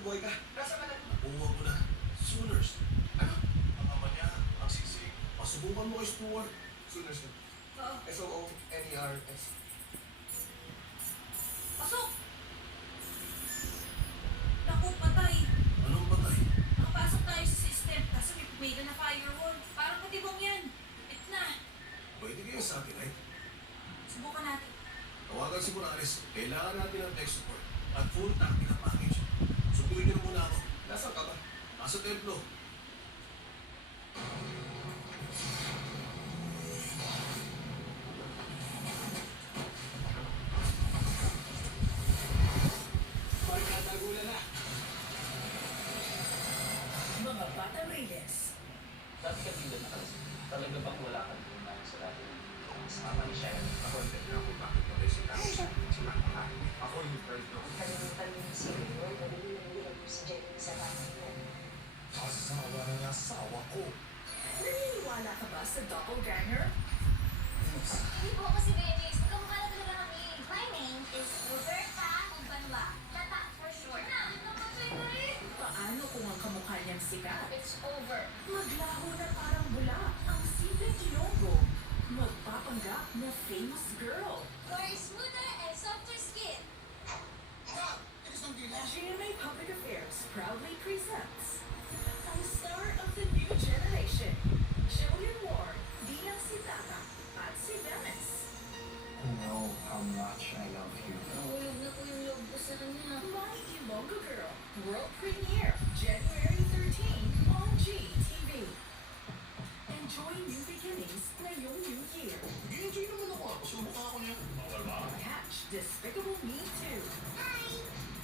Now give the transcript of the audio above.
buhay ka. Nasa ka na? Nakuha ko na. Sooners. Ano? Ang ama niya, ang sisig. Pasubukan mo kay Stuart. Sooners yun. Oo. S-O-O-N-E-R-S. Pasok! Naku, patay. Anong patay? Nakapasok tayo sa system, kaso may pumila na firewall. Parang patibong yan. It na. Pwede kayo satellite. Subukan natin. Tawagan si Morales. Kailangan natin ng tech support at full tactical package. Sunduin niyo na muna ako. Nasaan ka ba? Nasa templo. Magkatagulan na. Mga Bata Reyes. Dati ka tingnan na kasi. Talaga bang wala kang tumayo sa dati? Sama ni Sharon. Ako hindi na ako bakit patay si Carlos. Sinama ka. Ako yung friend ko. Kalimutan mo yung senior, nabili mo si Jenny sa bahay niya. Asawa ng asawa ko. Naniniwala ka ba sa doppelganger? Hindi po ako si Dennis. Magkamukha na talaga kami. My name is Roberta Umbanwa. Tata for short. Napatay na rin. Paano kung ang kamukha niyang sikat? It's over. Maglaho na parang bula ang simpleng ilonggo. Magpapanggap na famous girl. For smoother and softer skin. GMA Public Affairs proudly presents ang star of the new generation, Julian Ward, bilang si Tata at si Venice. You know how much I love you. Nahulog na po yung loob ko sa kanya. My Ilonggo Girl, world